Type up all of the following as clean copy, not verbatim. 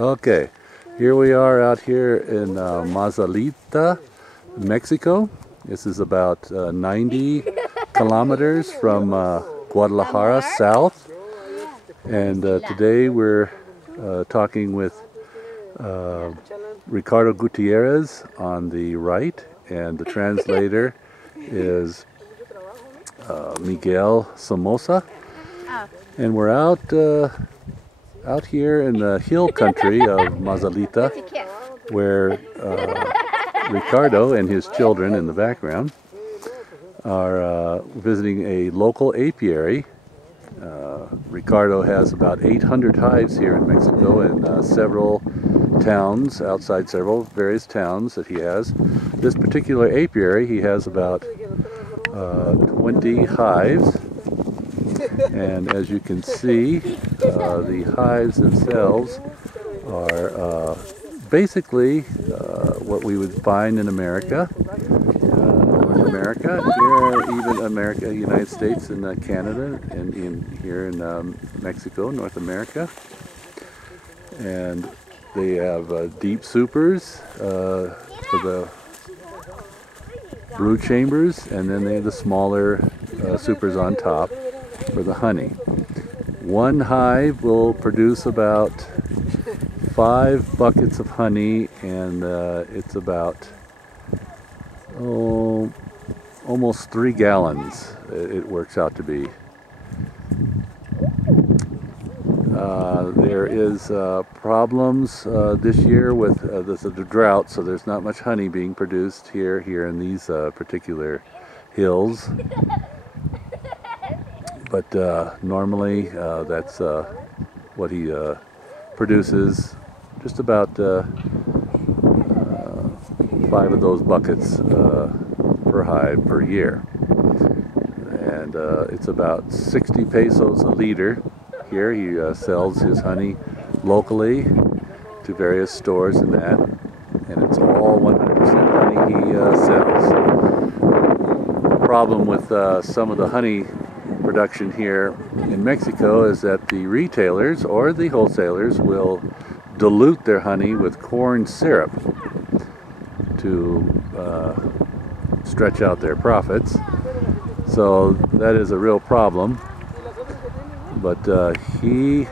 Okay, here we are out here in Mazamitla, Mexico. This is about 90 kilometers from Guadalajara south. And today we're talking with Ricardo Gutierrez on the right, and the translator is Miguel Somoza. And we're out here in the hill country of Mazamitla, where Ricardo and his children in the background are visiting a local apiary. Ricardo has about 800 hives here in Mexico in several towns, outside several various towns that he has. This particular apiary, he has about 20 hives. And as you can see, the hives themselves are basically what we would find in America, North America, here, even America, United States, and Canada, and here in Mexico, North America. And they have deep supers for the brood chambers, and then they have the smaller supers on top for the honey. One hive will produce about 5 buckets of honey, and it's about almost 3 gallons it works out to be. There is problems this year with there's a drought, so there's not much honey being produced here in these particular hills. But normally that's what he produces, just about 5 of those buckets per hive per year. And it's about 60 pesos a liter. Here he sells his honey locally to various stores and that, and it's all 100% honey he sells. The problem with some of the honey production here in Mexico is that the retailers or the wholesalers will dilute their honey with corn syrup to stretch out their profits. So that is a real problem. But he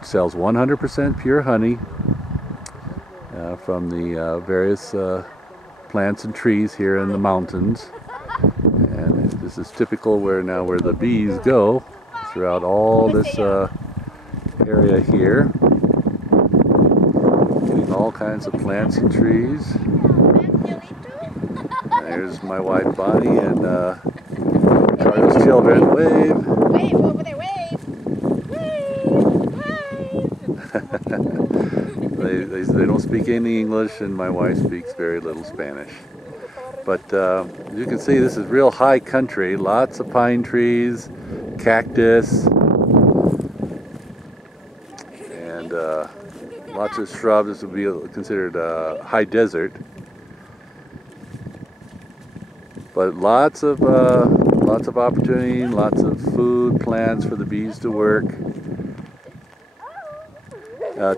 sells 100% pure honey from the various plants and trees here in the mountains. And this is typical where the bees go throughout all this area here, getting all kinds of plants and trees. And there's my wife Bonnie and Ricardo's children. Wave! Wave over there, wave! Wave! They don't speak any English, and my wife speaks very little Spanish. But as you can see, this is real high country, lots of pine trees, cactus, and lots of shrubs. This would be considered high desert. But lots of opportunity, lots of food, plants for the bees to work.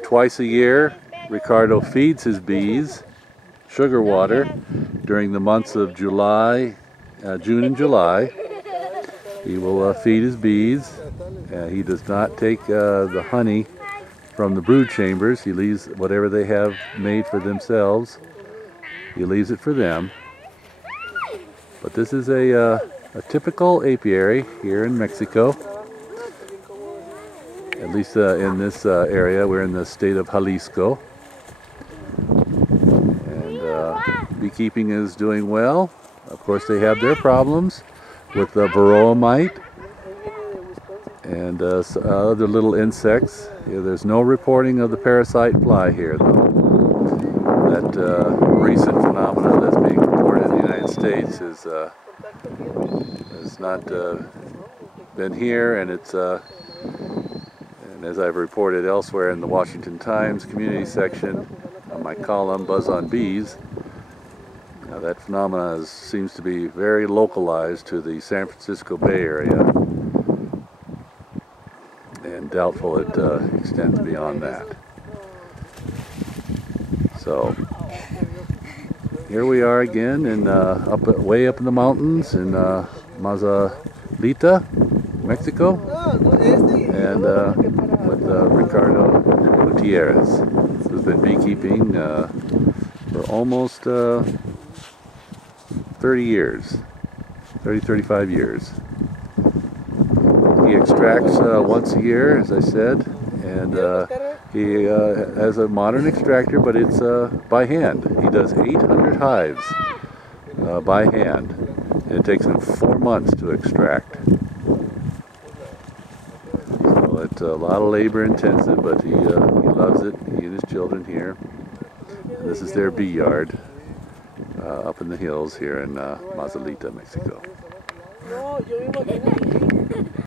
Twice a year, Ricardo feeds his bees sugar water during the months of June and July. He will feed his bees. He does not take the honey from the brood chambers. He leaves whatever they have made for themselves. He leaves it for them. But this is a typical apiary here in Mexico. At least in this area. We're in the state of Jalisco. Beekeeping is doing well. Of course, they have their problems with the varroa mite and other little insects. There's no reporting of the parasite fly here, though. That recent phenomenon that's being reported in the United States has not been here, and it's and as I've reported elsewhere in the Washington Times community section on my column, Buzz on Bees. That phenomenon seems to be very localized to the San Francisco Bay Area. And and doubtful it extends beyond that. So here we are again in way up in the mountains in Mazamitla, Mexico, and with Ricardo Gutierrez, who's been beekeeping for almost 30 years, 35 years. He extracts once a year, as I said, and he has a modern extractor, but it's by hand. He does 800 hives by hand, and it takes him 4 months to extract. So it's a lot of labor intensive, but he loves it. He and his children here. This is their bee yard up in the hills here in Mazamitla, Mexico.